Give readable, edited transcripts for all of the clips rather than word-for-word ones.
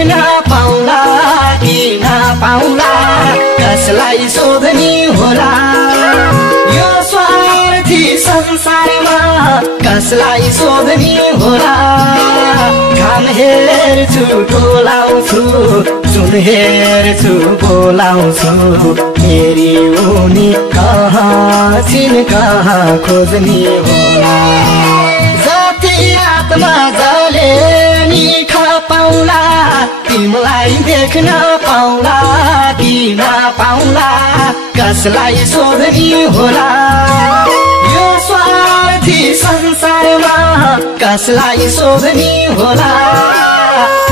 देख्न पाउला कि नपाउला कसलाई सोध्ने होला यो स्वार्थी संसारमा कसलाई सोध्ने होला घाम हेर्छु डोलाउँछु जुन हेर्छु बोलाउँछु मेरी उनी कहाँ छिन् कहाँ खोज्ने होला जति आत्मा जले नि पाउला तिमीलाई देख्न पाउला कि नपाउला कसलाई सोध्ने होला यो स्वार्थी संसारमा कसलाई सोध्ने होला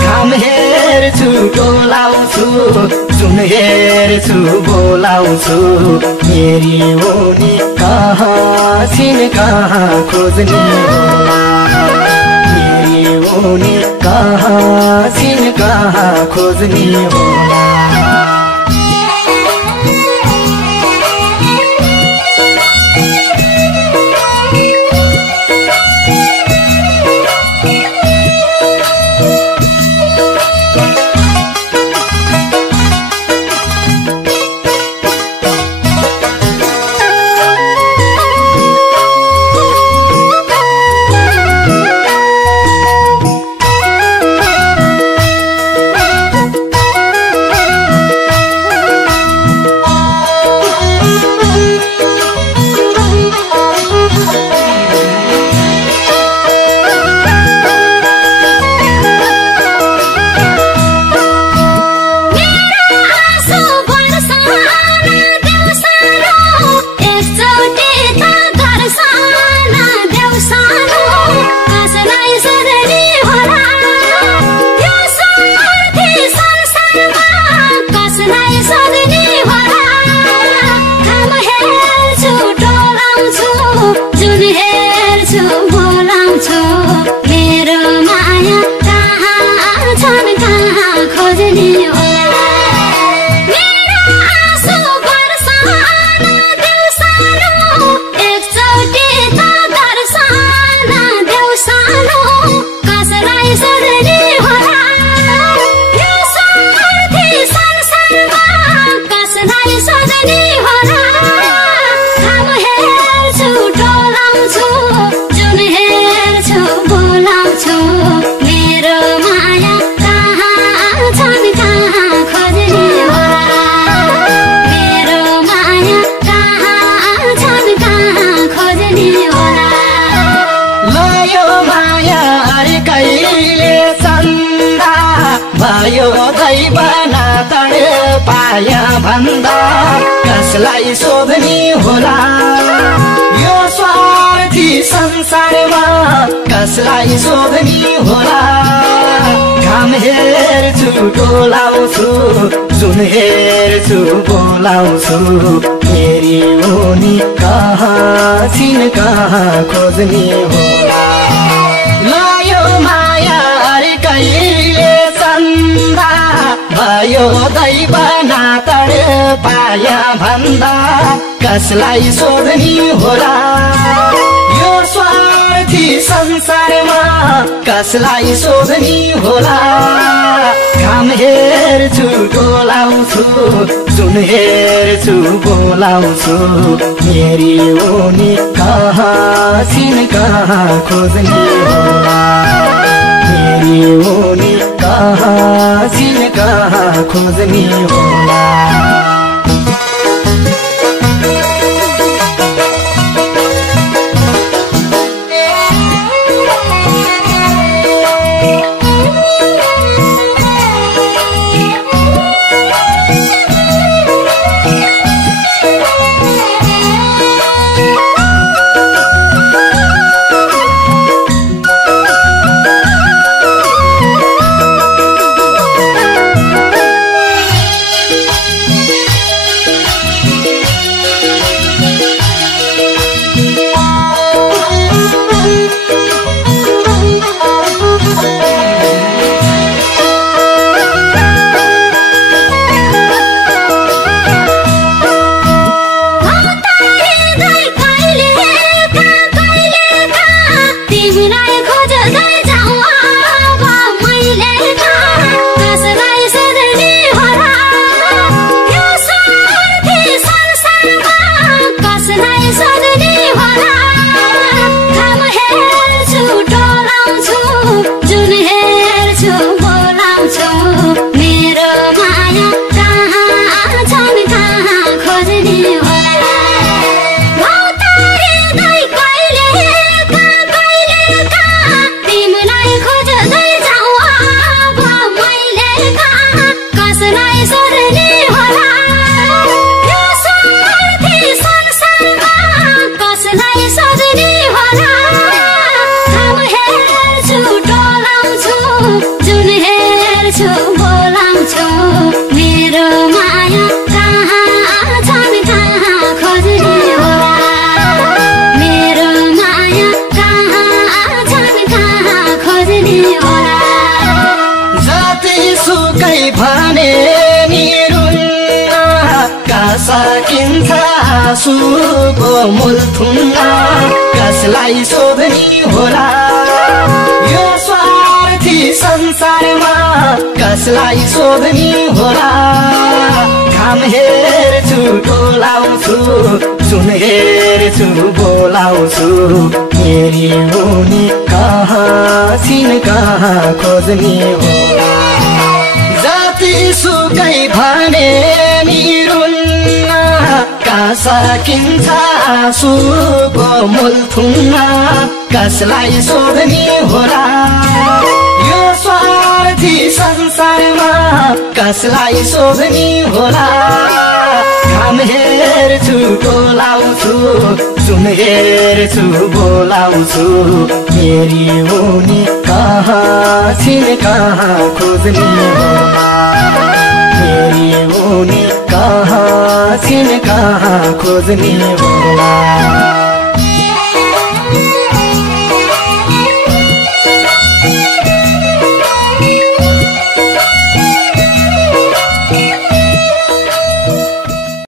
घाम हेर्छु डोलाउँछु जुन हेर्छु बोलाउँछु मेरी उनी कहाँ छिन् कहाँ खोज्ने होला मेरी उनी कहाँ छिन् कहाँ खोज्ने होला भयो दैव नातड पाया भन्दा कसलाई सोध्ने होला यो स्वार्थी संसारमा कसलाई सोध्ने होला घाम हेर्छु डोलाउँछु जुन हेर्छु बोलाउँछु मेरी उनी कहाँ छिन् कहाँ खोज्ने होला लायो माया अरे कहिले चन्दा भयो दैव नातड पाया भन्दा कसलाई सोध्ने होला यो स्वार्थी संसारमा कसलाई सोध्ने होला घाम हेर्छु डोलाउँछु जुन हेर्छु बोलाउँछु मेरी उनी कहाँ छिन् कहाँ खोज्ने होला मेरी उनी कहाँ छिन् कहाँ खोज्ने होला सकिन्छ आँसुको मूल थुङ्गा कसलाई सोध्ने होला यो स्वार्थी संसारमा कसलाई सोध्ने होला घाम हेर्छु डोलाउँछु सुन हेर्छु बोलाउँछु मेरी उनी कहाँ छिन् कहाँ खोज्ने होला जति सुकै भने नि रुन्न कहाँ सकिन्छ आँसुको मूल थुङ्गा कसलाई सोध्ने होला यो स्वार्थी संसारमा कसलाई सोध्ने होला घाम हेर्छु डोलाउँछु सुन हेर्छु बोलाउँछु मेरी उनी कहाँ छिन् कहाँ खोज्ने होला मेरी उनी कहाँ छिन् कहाँ खोज्ने होला